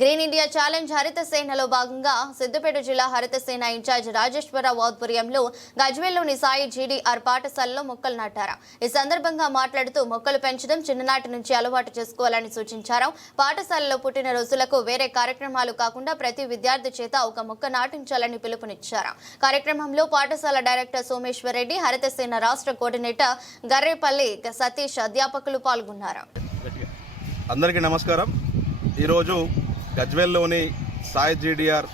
Green India challenge హరిత సేనలో భాగంగా సిద్దిపేట జిల్లా హరిత సేన ఇన్ఛార్జ్ రాజేశ్వరరావు ఆధ్వర్యంలో గజ్వేల్లోని సాయి జీడీఆర్ పాఠశాలలో మొక్కలు నాటారు. ఈ సందర్భంగా మాట్లాడుతూ మొక్కలు పెంచడం చిన్ననాటి నుంచి అలవాటు చేసుకోవాలని సూచించారు. పాఠశాలలో పుట్టినరోజులకు వేరే కార్యక్రమాలు కాకుండా ప్రతి విద్యార్థి చేత ఒక మొక్క నాటించాలని పిలుపునిచ్చారు. కార్యక్రమంలో పాఠశాల డైరెక్టర్ సోమేశ్వర్ రెడ్డి, హరిత సేన రాష్ట్ర కోఆర్డినేటర్ గర్రేపల్లి సతీష్ అధ్యాపకులు పాల్గొన్నారు. అందరికీ నమస్కారం. ఈరోజు గజ్వేల్లోని సాయి జీడీఆర్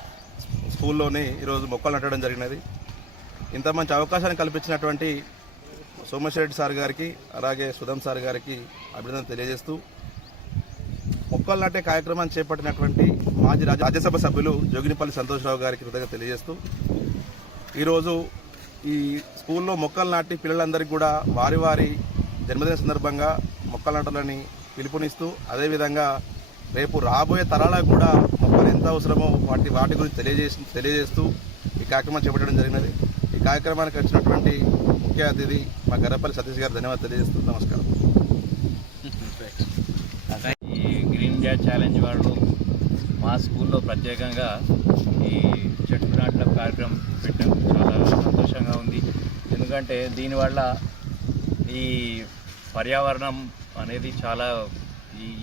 స్కూల్లోని ఈరోజు మొక్కలు నాటడం జరిగినది. ఇంత మంచి అవకాశాన్ని కల్పించినటువంటి సోమేశ్వర్ రెడ్డి సార్ గారికి, అలాగే సుధమ్ సార్ గారికి అభినందన తెలియజేస్తూ, మొక్కలు నాటే కార్యక్రమాన్ని చేపట్టినటువంటి మాజీ రాజ్యసభ సభ్యులు జోగినిపల్లి సంతోషరావు గారికి కృతజ్ఞత తెలియజేస్తూ, ఈరోజు ఈ స్కూల్లో మొక్కలు నాటి పిల్లలందరికీ కూడా వారి వారి జన్మదిన సందర్భంగా మొక్కలు నాటాలని పిలుపునిస్తూ, అదేవిధంగా రేపు రాబోయే తరాలకు కూడా మొక్కలు ఎంత అవసరమో వాటి గురించి తెలియజేస్తూ ఈ కార్యక్రమం చేపట్టడం జరిగినది. ఈ కార్యక్రమానికి వచ్చినటువంటి ముఖ్య అతిథి మా గర్రపల్లి సతీష్ గారు ధన్యవాదాలు తెలియజేస్తూ నమస్కారం. ఈ గ్రీన్ ఇండియా ఛాలెంజ్ వాళ్ళు మా స్కూల్లో ప్రత్యేకంగా ఈ చెట్టు నాటడం కార్యక్రమం పెట్టడం చాలా సంతోషంగా ఉంది. ఎందుకంటే దీనివల్ల ఈ పర్యావరణం అనేది చాలా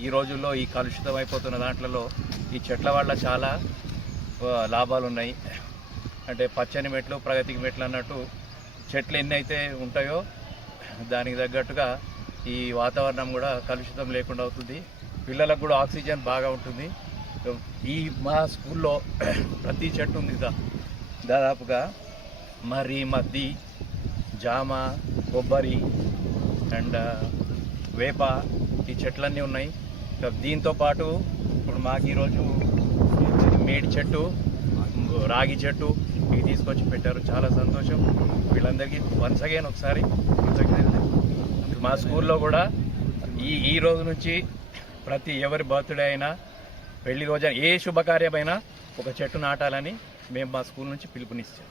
ఈ రోజుల్లో ఈ కలుషితం అయిపోతున్న దాంట్లో ఈ చెట్ల వల్ల చాలా లాభాలు ఉన్నాయి. అంటే పచ్చని మెట్లు ప్రగతికి మెట్లు అన్నట్టు చెట్లు ఎన్ని అయితే ఉంటాయో దానికి తగ్గట్టుగా ఈ వాతావరణం కూడా కలుషితం లేకుండా అవుతుంది. పిల్లలకు కూడా ఆక్సిజన్ బాగా ఉంటుంది. ఈ మా స్కూల్లో ప్రతి చెట్టు ఉంది దాదాపుగా మర్రి, మద్ది, జామ, కొబ్బరి అండ్ వేప, ఈ చెట్లన్నీ ఉన్నాయి. దీంతో పాటు ఇప్పుడు మాకు ఈరోజు మేడి చెట్టు, రాగి చెట్టు ఇవి తీసుకొచ్చి పెట్టారు. చాలా సంతోషం. వీళ్ళందరికీ వన్స్ అగైన్ ఒకసారి మా స్కూల్లో కూడా ఈ రోజు నుంచి ప్రతి ఎవరి బర్త్డే అయినా, పెళ్లి రోజైనా, ఏ శుభకార్యమైనా ఒక చెట్టు నాటాలని మేము మా స్కూల్ నుంచి పిలుపునిస్తాం.